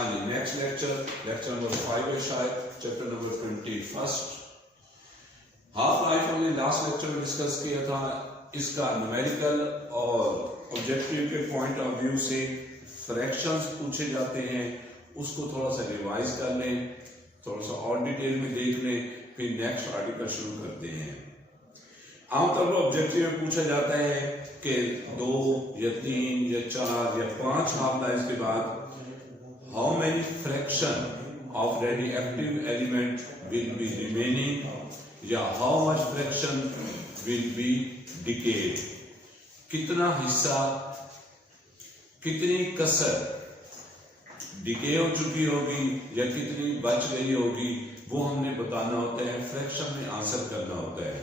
हाँ जी, next lecture number 5 है शायद, चैप्टर नंबर 21। हाफ लाइफ हमने लास्ट लेक्चर में डिस्कस किया था। इसका न्यूमेरिकल और ऑब्जेक्टिव के पॉइंट ऑफ व्यू से फ्रैक्शंस पूछे जाते हैं, उसको थोड़ा सा रिवाइज कर लें, थोड़ा सा और डिटेल में देख लें, फिर नेक्स्ट आर्टिकल शुरू करते हैं। आमतौर पर ऑब्जेक्टिव में पूछा जाता है कि 2 या 3 या 4 या 5 हाफ लाइफ के बाद how many fraction of radioactive element will be remaining या how much fraction will be decayed. कितना हिस्सा, कितनी कसर डिके हो चुकी होगी या कितनी बच गई होगी, वो हमने बताना होता है, फ्रैक्शन में आंसर करना होता है।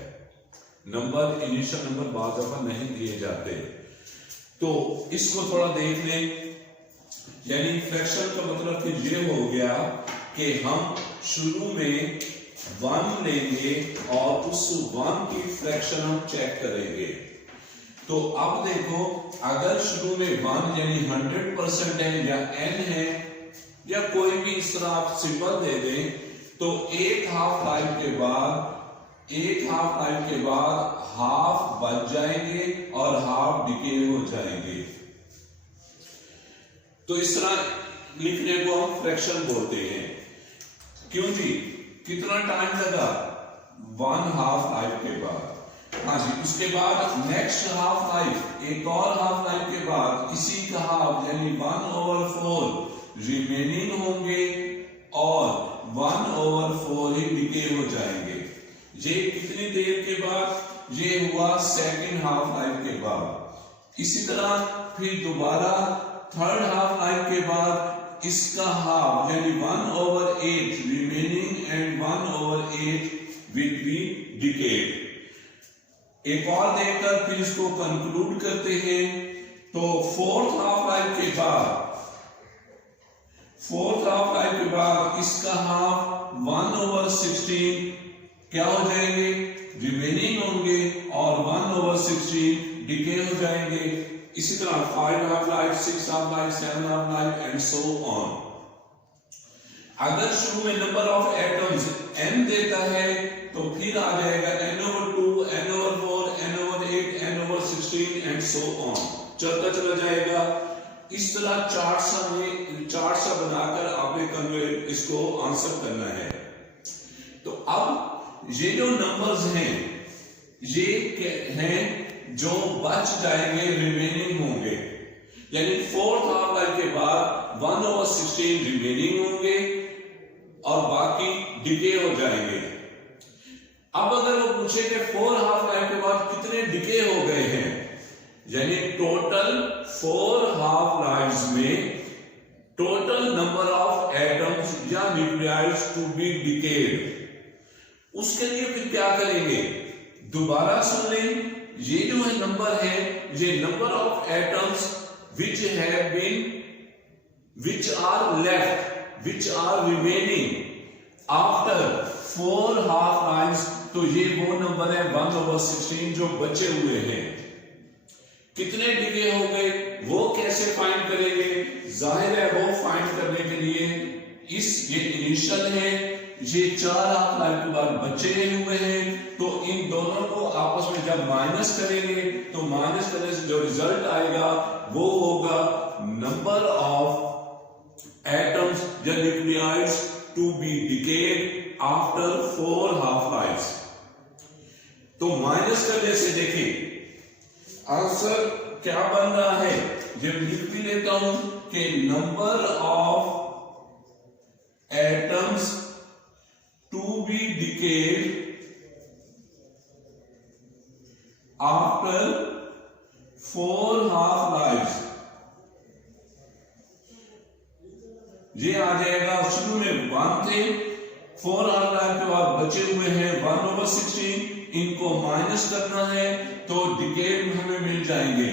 नंबर, इनिशियल नंबर बाद दफा नहीं दिए जाते, तो इसको थोड़ा देख लें। यानी फ्रैक्शन का मतलब फिर ये हो गया कि हम शुरू में 1 लेंगे और उस 1 की फ्रैक्शन हम चेक करेंगे। तो अब देखो, अगर शुरू में 1 यानी 100% है या n है या कोई भी इस तरह आप सिंबल दे दें, तो एक हाफ लाइफ के बाद हाफ बच जाएंगे और हाफ डिके हो जाएंगे। तो इस तरह लिखने को हम फ्रैक्शन बोलते हैं। क्यों जी, कितना टाइम लगा? 1 हाफ लाइफ के बाद। हाँ जी, उसके बाद नेक्स्ट हाफ लाइफ, एक और हाफ लाइफ के बाद इसी का हाफ यानी 1/4 रिमेनिंग होंगे और 1/4 ही डिके हो जाएंगे। ये कितनी देर के बाद? ये हुआ सेकंड हाफ लाइफ के बाद। इसी तरह फिर दोबारा थर्ड हाफ लाइफ के बाद इसका हाफ यानी 1/8 remaining and 1/8 will be decade. एक और देखकर फिर इसको कंक्लूड करते हैं। तो फोर्थ हाफ लाइफ के बाद इसका हाफ 1/16 क्या हो जाएंगे? रिमेनिंग होंगे और 1/16 डिके हो जाएंगे। इसी तरह 5 half life, 6 half life, 7 half life and so on. अगर शुरू में नंबर ऑफ एटम्स n देता है तो फिर आ जाएगा n/2, n/4, n/8, n/16 and so on, चलता चला जाएगा। इस तरह चार्ट सा बनाकर आपने इसको आंसर करना है। तो अब ये जो नंबर्स हैं, ये हैं जो बच जाएंगे, रिमेनिंग होंगे। यानी फोर्थ हाफ लाइफ के बाद 1/16 रिमेनिंग होंगे और बाकी डिके हो जाएंगे। अब अगर वो पूछे कि 4 हाफ लाइफ के बाद कितने डिके हो गए हैं, यानी टोटल 4 हाफ लाइफ्स में टोटल नंबर ऑफ एटम्स या न्यूक्लियाइड्स टू बी डिकेड, उसके लिए फिर क्या करेंगे? दोबारा सुन लें। ये जो है नंबर है, ये number of atoms which are left, which are remaining after 4 half lives, तो ये वो नंबर है 1/16 जो बचे हुए हैं। कितने डिके हो गए वो कैसे फाइंड करेंगे? जाहिर है वो फाइंड करने के लिए ये इनिशियल है, ये 4 हाफ लाइफ के बाद बचे हुए हैं, तो इन दोनों को आपस में जब माइनस करेंगे तो माइनस करने से जो रिजल्ट आएगा वो होगा नंबर ऑफ एटम्स या nuclides to be decayed after 4 half lives. तो माइनस करने से देखिए आंसर क्या बन रहा है। जब लिख भी लेता हूं कि number of atoms to be decayed after 4 half lives, ये आ जाएगा। शुरू में 1 थे, 4 हाफ लाइफ के बाद बचे हुए हैं 1/16, इनको माइनस करना है तो डिकेड हमें मिल जाएंगे।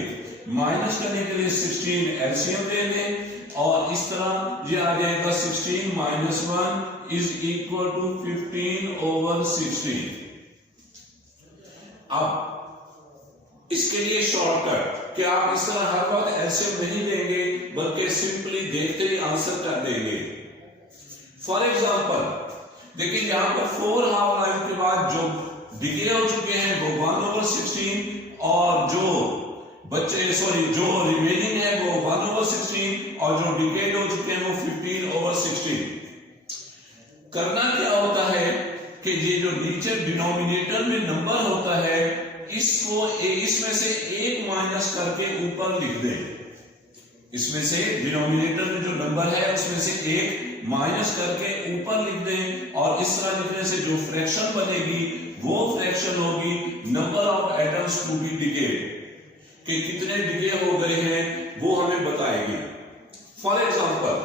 माइनस करने के लिए 16 एलसीएम ले लें और इस तरह ये आ जाएगा 16 - 1 is equal to 15/16। अब इसके लिए शॉर्टकट कि आप इस तरह हर वक्त एलसीएम नहीं देंगे बल्कि सिंपली देखते ही आंसर कर देंगे। फॉर एग्जांपल देखिए यहां पर 4 हाफ लाइफ के बाद जो डिके हो चुके हैं वो 1/16 और जो जो रिमेनिंग है वो 1/16 और जो डिकेड हो चुके हैं वो 15/16। करना क्या होता है कि ये जो नीचे डिनोमिनेटर में नंबर होता है इसको इसमें से एक माइनस करके ऊपर लिख दें। इसमें से डिनोमिनेटर में जो नंबर है उसमें से एक माइनस करके ऊपर लिख दें और इस तरह लिखने से जो फ्रैक्शन बनेगी वो फ्रैक्शन होगी number of atoms to be decayed, कि कितने डिके हो गए हैं वो हमें बताएगी। फॉर एग्जांपल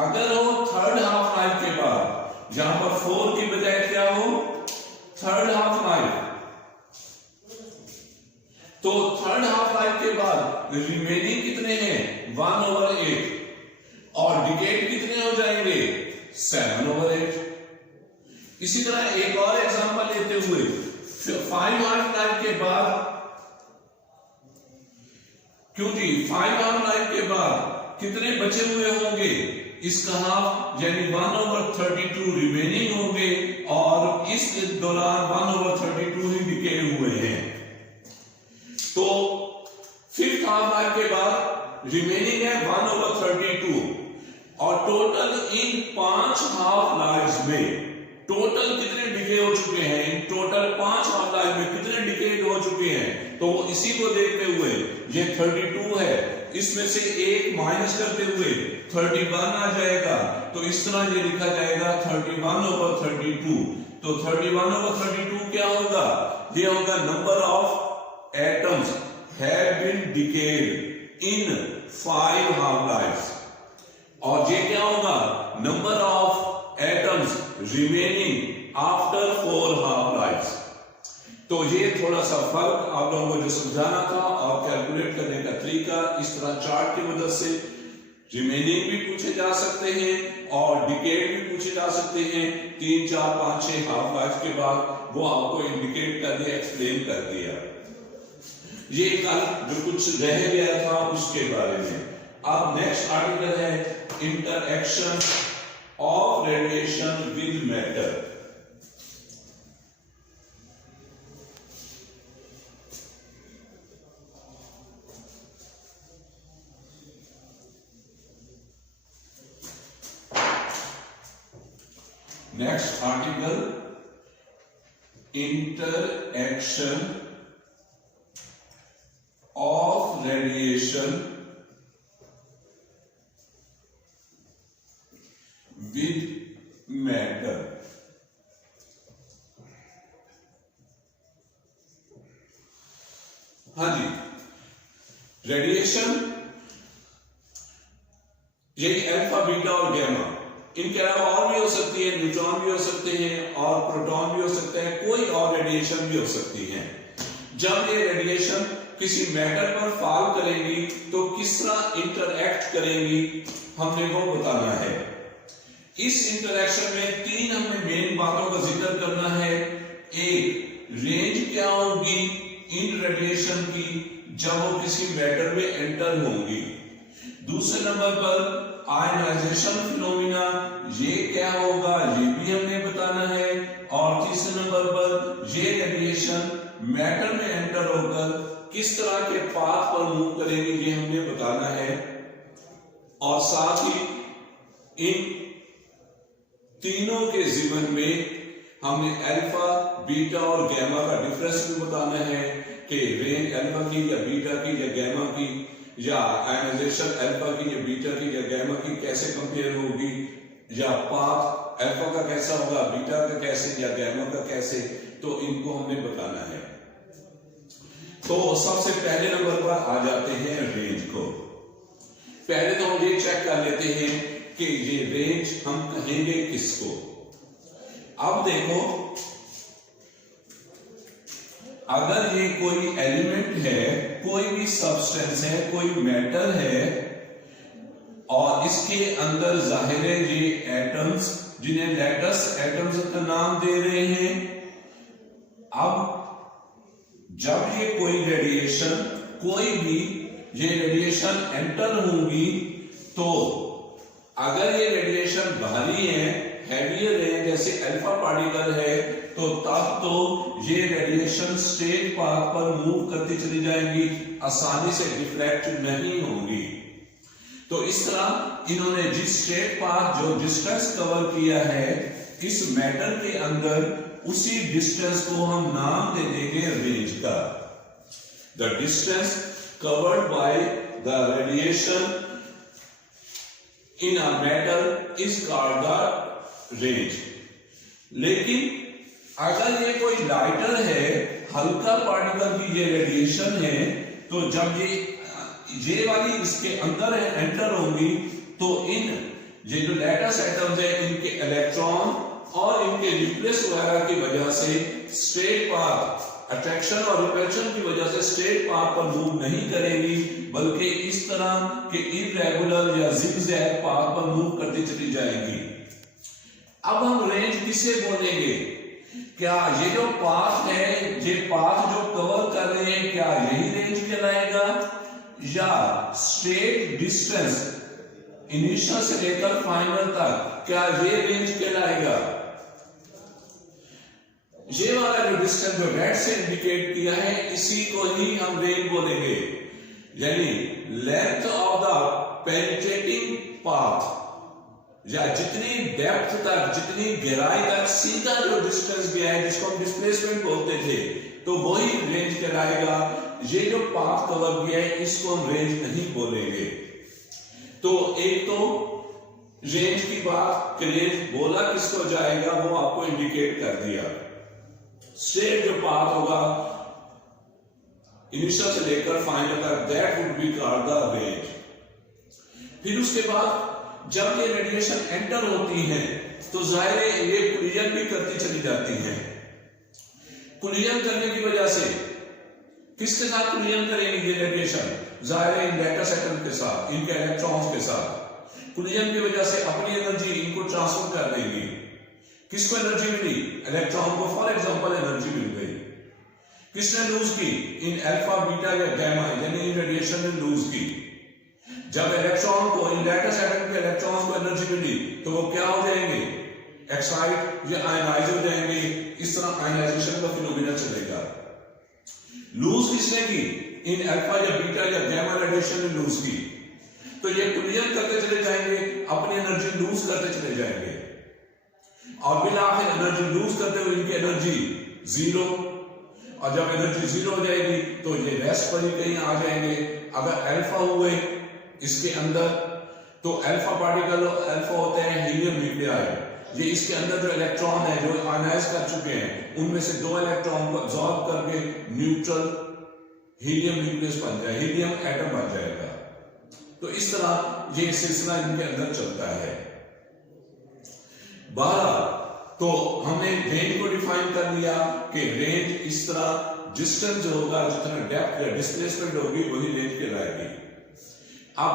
अगर हो थर्ड हाफ लाइफ के बाद जहां पर 4 की बजाय क्या हो थर्ड हाफ लाइफ, तो थर्ड हाफ लाइफ के बाद रिमेनिंग कितने हैं 1/8 और डिकेड कितने हो जाएंगे 7/8। इसी तरह एक और एग्जांपल लेते हुए 5 हाफ लाइफ के बाद, क्योंकि 5 हाफ लाइफ के बाद कितने बचे हुए होंगे इसका हाफ यानी 1/32 रिमेनिंग होंगे और इस दौरान 1/32 ही डिके हुए हैं। तो फिफ्थ हाफ लाइफ के बाद रिमेनिंग है 1/32 और टोटल इन 5 हाफ लाइफ में टोटल कितने डिके हो चुके हैं, इन टोटल 5 हाफ लाइफ में कितने डिके हो चुके हैं। तो इसी को देखते हुए ये 32 है इसमें से एक माइनस करते हुए 31 आ जाएगा, तो इस तरह ये लिखा जाएगा 31/32। तो 31/32 क्या होगा, ये होगा number of atoms have been decayed in 5 half lives और ये क्या होगा number of atoms remaining after 4 half lives। तो ये थोड़ा सा फर्क आप लोगों को जो समझाना था और कैलकुलेट करने का तरीका इस तरह चार्ट की मदद से रिमेनिंग भी पूछे जा सकते हैं और डिकेड भी पूछे जा सकते हैं। 3, 4, 5, 6 हाफ लाइफ के बाद वो आपको इंडिकेट कर दिया, एक्सप्लेन कर दिया। ये कल जो कुछ रह गया था उसके बारे में। अब नेक्स्ट आर्टिकल है interaction of radiation with matter. Next article interaction of radiation with matter। हाँ जी, रेडिएशन यही अल्फा बीटा और गैमा, इनके अलावा और भी हो सकती है, न्यूट्रॉन भी हो सकते हैं और प्रोटॉन भी हो सकते हैं, कोई और रेडिएशन भी हो सकती है। जब ये रेडिएशन किसी मैटर पर फॉल करेंगी तो किस तरह इंटरएक्ट करेंगी हमने वो बताना है। इस इंटरएक्शन में 3 हमें मेन बातों का जिक्र करना है। एक, रेंज क्या होगी इन रेडिएशन की जब वो किसी मैटर में एंटर होंगी। दूसरे नंबर पर आयनाइजेशन फिनोमिना, ये क्या होगा ये भी हमने बताना है। और तीसरे नंबर पर ये रेडिएशन मैटर में एंटर होकर किस तरह के पाथ पर मूव करेंगे ये हमने बताना है। और साथ ही इन तीनों के जीवन में हमने अल्फा बीटा और गैमा का डिफरेंस भी बताना है कि रेंज अल्फा की या बीटा की या गैमा की या आयनाइजेशन अल्फा की या बीटा की या गैमा की कैसे कंपेयर होगी, या पाथ अल्फा का कैसा होगा, बीटा का कैसे या गैमा का कैसे, तो इनको हमने बताना है। तो सबसे पहले नंबर पर आ जाते हैं रेंज को। पहले तो हम ये चेक कर लेते हैं कि ये रेंज हम कहेंगे किसको। अब देखो अगर ये कोई एलिमेंट है, कोई भी सब्सटेंस है, कोई मैटर है और इसके अंदर जाहिर है ये एटम्स जिन्हें लेटस एटम्स का नाम दे रहे हैं। अब जब ये कोई रेडिएशन, कोई भी ये रेडिएशन एंटर होंगी, तो अगर ये रेडिएशन भारी है, हैवियर है, जैसे अल्फा पार्टिकल है, तो तब तो ये रेडिएशन स्ट्रेट पाथ पर मूव करती चली जाएंगी, आसानी से डिफ्लेक्ट नहीं होंगी। तो इस तरह इन्होंने जिस स्ट्रेट पाथ जो डिस्टेंस कवर किया है इस मैटर के अंदर, उसी डिस्टेंस को हम नाम दे देंगे रेंज का। The distance covered by the radiation in a matter is called the range. लेकिन अगर ये कोई लाइटर है, हल्का पार्टिकल की ये रेडिएशन है, तो जब ये वाली इसके अंदर एंटर होंगी, तो इन ये जो लैटिस एटम्स है, इनके इलेक्ट्रॉन और इनके न्यूक्लियस वगैरह की वजह से स्ट्रेट पाथ, अट्रैक्शन और रिपल्शन की वजह से स्ट्रेट पाथ पर मूव नहीं करेंगी, बल्कि इस तरह के इरेगुलर या जिगजैग पाथ पर मूव करती चली जाएंगी। अब हम रेंज किसे बोलेंगे? क्या ये जो पाथ है, ये पाथ जो कवर कर रहे हैं, क्या यही रेंज कहलाएगा, या स्ट्रेट डिस्टेंस इनिशियल से लेकर फाइनल तक, क्या ये रेंज कहलाएगा? ये वाला जो डिस्टेंस जो रेड से इंडिकेट किया है, इसी को ही हम रेंज बोलेंगे। यानी length of the penetrating path, या जितनी डेप्थ तक, जितनी गहराई तक सीधा जो डिस्टेंस गया है, जिसको हम डिस्प्लेसमेंट बोलते थे, तो वही रेंज कहलाएगा। ये जो पाथ कवर किया है, इसको हम रेंज नहीं बोलेंगे। तो एक तो रेंज की बात, रेंज बोला किसको जाएगा, वो आपको इंडिकेट कर दिया। स्ट्रेट जो पाथ होगा इनिशियल से लेकर फाइनल तक, that would be called the range. फिर उसके बाद जब ये रेडिएशन एंटर होती है, तो जाहिर है ये कोलिजन भी करती चली जाती है। कोलिजन करने की वजह से किसके साथ कोलिजन करेंगे ये रेडिएशन? जाहिर है इन लैटिस एटम के साथ, इनके इलेक्ट्रॉन्स के साथ। कोलिजन की वजह से अपनी एनर्जी इनको ट्रांसफर कर देंगी। किसको एनर्जी मिली? इलेक्ट्रॉन को फॉर एग्जांपल एनर्जी मिल गई। किसने लूज की? इन अल्फा, बीटा या गामा, यानी इन रेडिएशन ने लूज की। जब इलेक्ट्रॉन को, इन लैटिस एटम के इलेक्ट्रॉन्स को एनर्जी मिली, तो वो क्या हो जाएंगे? एक्साइट या आयनाइज हो जाएंगे। इस तरह आयनाइजेशन का फिनोमेना चलेगा। लूज किसने की? इन अल्फा या बीटा या गामा रेडिएशन ने लूज की। तो ये कोलिजन करते चले जाएंगे, अपनी एनर्जी लूज करते चले जाएंगे, और बिना आखिर एनर्जी लूज करते हुए इनकी एनर्जी जीरो। और जब एनर्जी जीरो हो जाएगी, तो ये रेस्ट पर ही कहीं आ जाएंगे। अगर अल्फा हुए इसके अंदर, तो अल्फा पार्टिकल, अल्फा होते हैं हीलियम न्यूक्लियाई। ये इसके अंदर जो इलेक्ट्रॉन है, जो आयनाइज कर चुके हैं, उनमें से 2 इलेक्ट्रॉन को अब्सॉर्ब करके न्यूट्रल हीलियम न्यूक्लियस बन जाए, हीलियम एटम बन जाएगा। तो इस तरह ये सिलसिला इनके अंदर चलता है। 12 तो हमने रेंज को डिफाइन कर लिया कि रेंज इस तरह डिस्टेंस जो होगा, जितना डेप्थ या डिस्प्लेसमेंट होगी, वही रेंज कहलाएगी। अब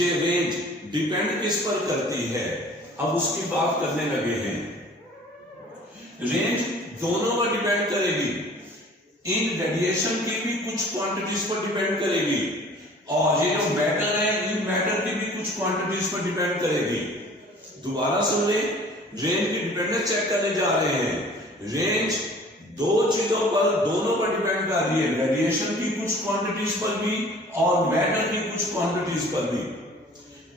ये रेंज डिपेंड किस पर करती है, अब उसकी बात करने लगे हैं। रेंज दोनों पर डिपेंड करेगी। इन रेडिएशन की भी कुछ क्वांटिटीज पर डिपेंड करेगी, और ये जो मैटर है, इन मैटर की भी कुछ क्वांटिटीज पर डिपेंड करेगी। दोबारा सुन ले, रेंज की डिपेंडेंस चेक करने जा रहे हैं। रेंज 2 चीजों पर, दोनों पर डिपेंड कर रही है, रेडिएशन की कुछ क्वांटिटीज पर भी और मैटर की कुछ क्वांटिटीज पर भी।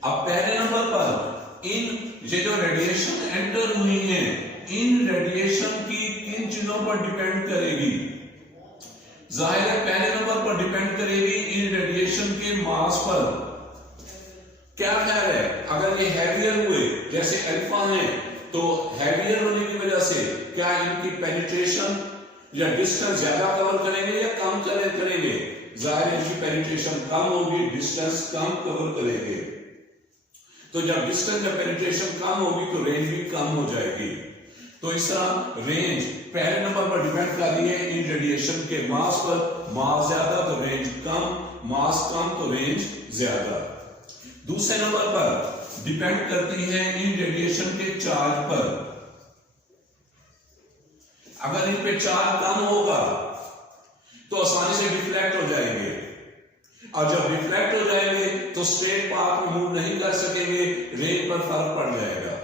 अब पहले नंबर पर इन ये जो रेडिएशन एंटर हुई है, इन रेडिएशन की किन चीजों पर डिपेंड करेगी? जाहिर है पहले नंबर पर डिपेंड करेगी इन रेडिएशन के मास पर। क्या ख्याल है, अगर ये हैवियर हुए, जैसे अल्फा है, तो हैवियर होने की वजह से क्या इनकी पेनिट्रेशन या डिस्टेंस ज्यादा कवर करेंगे या कम करेंगे? जाहिर है इनकी पेनिट्रेशन कम होगी, डिस्टेंस कम कवर करेंगे। तो जब डिस्टेंस या पेनिट्रेशन कम होगी, तो रेंज भी कम हो जाएगी। तो इस तरह रेंज पहले नंबर पर डिपेंड कर रही है इन रेडिएशन के मास पर। मास ज्यादा तो रेंज कम, मास कम तो रेंज ज्यादा। दूसरे नंबर पर डिपेंड करती है इन रेडिएशन के चार्ज पर। अगर इन पे चार्ज कम होगा, तो तो आसानी से डिफ्लेक्ट हो जाएंगे, और जब डिफ्लेक्ट हो जाएंगे तो स्ट्रेट पाथ में मूव नहीं कर सकेंगे, रेंज पर फर्क पड़ जाएगा।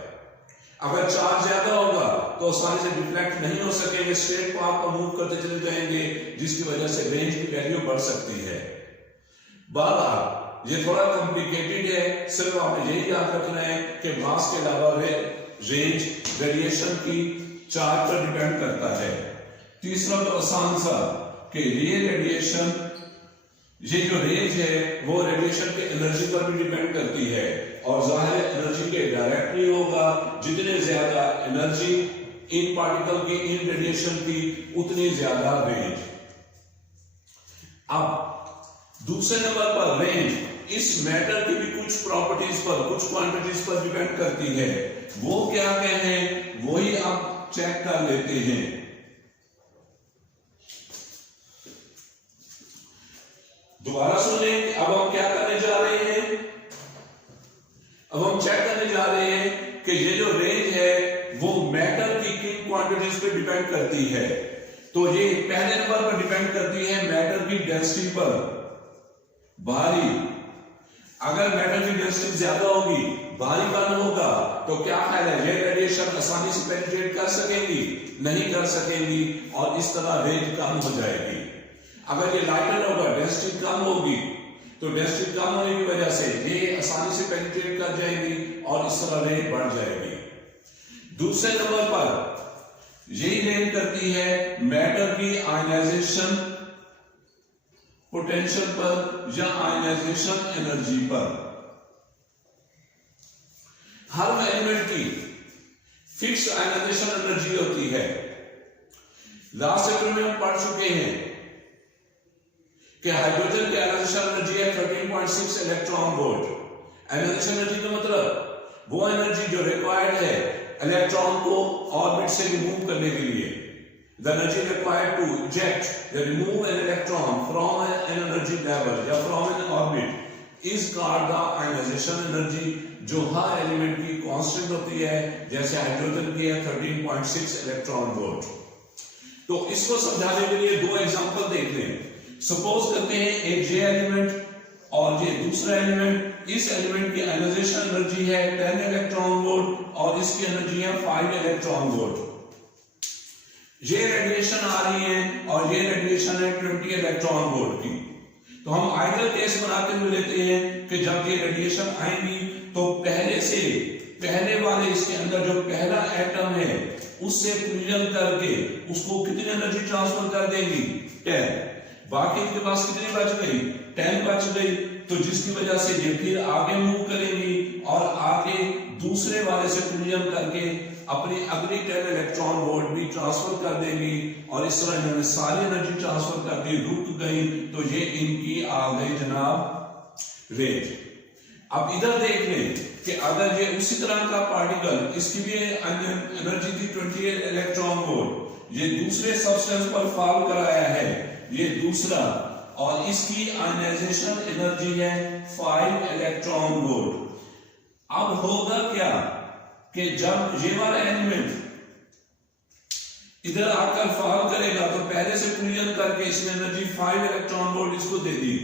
अगर चार्ज ज्यादा होगा तो आसानी से डिफ्लेक्ट नहीं हो सकेंगे, स्ट्रेट पाथ पर मूव करते चले जाएंगे, जिसकी वजह से रेंज की वैल्यू बढ़ सकती है। बहरहाल ये थोड़ा कॉम्प्लिकेटेड है, सिर्फ आपने यही याद रखना है कि मास के अलावा रेंज रेडिएशन की चार्ज पर डिपेंड करता है। तीसरा तो आसान सा कि ये रेडिएशन, ये जो रेंज है वो रेडिएशन के एनर्जी पर भी डिपेंड करती है, और जाहिर एनर्जी के डायरेक्टली होगा, जितने ज्यादा एनर्जी इन पार्टिकल की, इन रेडिएशन की, उतनी ज्यादा रेंज। अब दूसरे नंबर पर रेंज इस मैटर की भी कुछ प्रॉपर्टीज पर, कुछ क्वांटिटीज पर डिपेंड करती है। वो क्या हैं वही आप चेक कर लेते हैं। दोबारा सुन लें, अब हम क्या करने जा रहे हैं, अब हम चेक करने जा रहे हैं कि ये जो रेंज है वो मैटर की किन क्वांटिटीज पे डिपेंड करती है। तो ये पहले नंबर पर डिपेंड करती है मैटर की डेंसिटी पर। भारी, अगर मैटर की डेंसिटी ज्यादा होगी, भारी कण होगा, तो क्या ख्याल है, ये रेडिएशन आसानी से पेनिट्रेट कर सकेंगी? नहीं कर सकेंगी, और इस तरह रेंज कम हो जाएगी। अगर ये लाइटर होगा, डेंसिटी कम होगी, तो डेंसिटी कम होने की वजह से ये आसानी से पेनिट्रेट कर जाएगी, और इस तरह रेंज बढ़ जाएगी। दूसरे नंबर पर यही रेंज करती है मैटर की आयनाइजेशन पोटेंशियल पर या आयनाइजेशन एनर्जी पर। हर एलिमेंट की फिक्स आयनाइजेशन एनर्जी होती है। लास्ट चैप्टर में हम पढ़ चुके हैं कि हाइड्रोजन की आयनाइजेशन एनर्जी है 13.6 इलेक्ट्रॉन वोल्ट। आयनाइजेशन एनर्जी का मतलब वो एनर्जी जो रिक्वायर्ड है इलेक्ट्रॉन को ऑर्बिट से रिमूव करने के लिए। The energy required to eject, remove an electron from an energy level या from an orbit is called the ionization energy, जो हर एलिमेंट की कांस्टेंट होती है, जैसे हाइड्रोजन की है 13.6 इलेक्ट्रॉन वोल्ट। तो इसको समझाने के लिए दो एग्जांपल देख लें। सपोज करते हैं एक ये एलिमेंट और ये दूसरा एलिमेंट। इस एलिमेंट की आयनाइजेशन एनर्जी है 10 इलेक्ट्रॉन वोल्ट और इसकी एनर्जी है 5 इलेक्ट्रॉन वोल्ट। ये रेडिएशन आ रही है और ये रेडिएशन है 20 इलेक्ट्रॉन वोल्ट की। तो हम आइडियल केस बनाते हुए लेते हैं कि जब ये रेडिएशन आएंगी तो पहले वाले इसके अंदर जो पहला एटम है उससे फ्यूजन करके उसको कितनी एनर्जी ट्रांसफर कर देंगी? 10। बाकी इनके पास कितनी बच गई? 10 बच गई। तो जिसकी वजह से ये फिर आगे मूव करेंगी और आगे दूसरे वाले से फ्यूजन करके अपनी अगली 10 इलेक्ट्रॉन वोल्ट भी ट्रांसफर कर देंगी, और इस तरह इन्होंने सारी एनर्जी ट्रांसफर कर दी, रुक गई। तो ये इनकी आ गई जनाब रेंज। अब इधर देख लें कि अगर ये उसी तरह का पार्टिकल, इसकी भी एनर्जी थी 20 इलेक्ट्रॉन वोल्ट, ये दूसरे सब्सटेंस पर फॉल कराया है, ये दूसरा, और इसकी आयनाइजेशन एनर्जी है 5 इलेक्ट्रॉन वोल्ट। अब होगा क्या कि जब ये वाला एलिमेंट इधर आकर फॉल करेगा तो पहले से फ्यूजन करके इसने एनर्जी 5 इलेक्ट्रॉन वोल्ट इसको दे दी,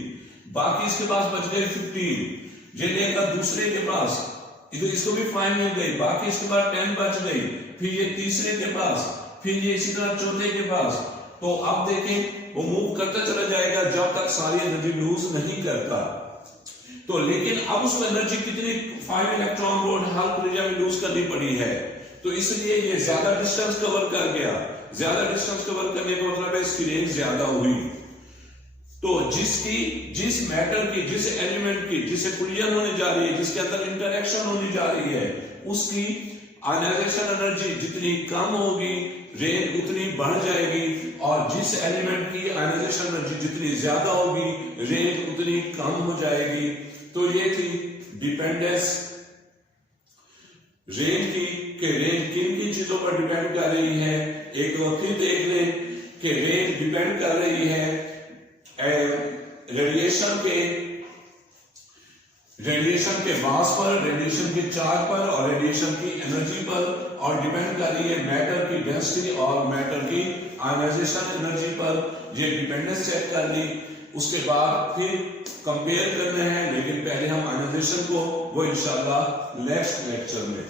बाकी इसके पास बच गए 15। ये लेगा दूसरे के पास, इधर इसको भी 5 मिल गई, बाकी इसके पास 10 बच गई, फिर ये तीसरे के पास, फिर ये इसी तरह चौथे के पास। तो अब देखें वो मूव करता चला जाएगा जब तक सारी एनर्जी लूज नहीं करता। तो लेकिन अब उसको एनर्जी कितनी 5 इलेक्ट्रॉन वोल्ट हर त्रिज्या में लूज करनी पड़ी है, तो इसलिए ये ज्यादा डिस्टेंस कवर कर गया। ज्यादा डिस्टेंस कवर करने का मतलब है इसकी रेंज ज्यादा हुई। तो जिस मैटर की, जिस एलिमेंट की, जिसे फ्यूजन होने जा रही है, जिसके अंदर इंटरेक्शन होने जा रही है, उसकी आयनाइजेशन एनर्जी जितनी कम होगी रेंज उतनी बढ़ जाएगी, और जिस एलिमेंट की आयनाइजेशन एनर्जी जितनी ज्यादा होगी रेंज उतनी कम हो जाएगी। तो ये थी डिपेंडेंस रेंज की, कि रेंज किन किन चीजों पर डिपेंड कर रही है। एक तो फिर देख लें कि रेंज डिपेंड कर रही है रेडिएशन के रेडिएशन के मास पर, रेडिएशन के चार्ज पर और रेडिएशन की एनर्जी पर, और डिपेंड कर रही है मैटर की डेंसिटी और मैटर की आयनाइजेशन एनर्जी पर। ये डिपेंडेंस चेक कर ली, उसके बाद फिर कंपेयर करने हैं, लेकिन पहले हम आयनाइजेशन को वो इंशाल्लाह नेक्स्ट लेक्चर में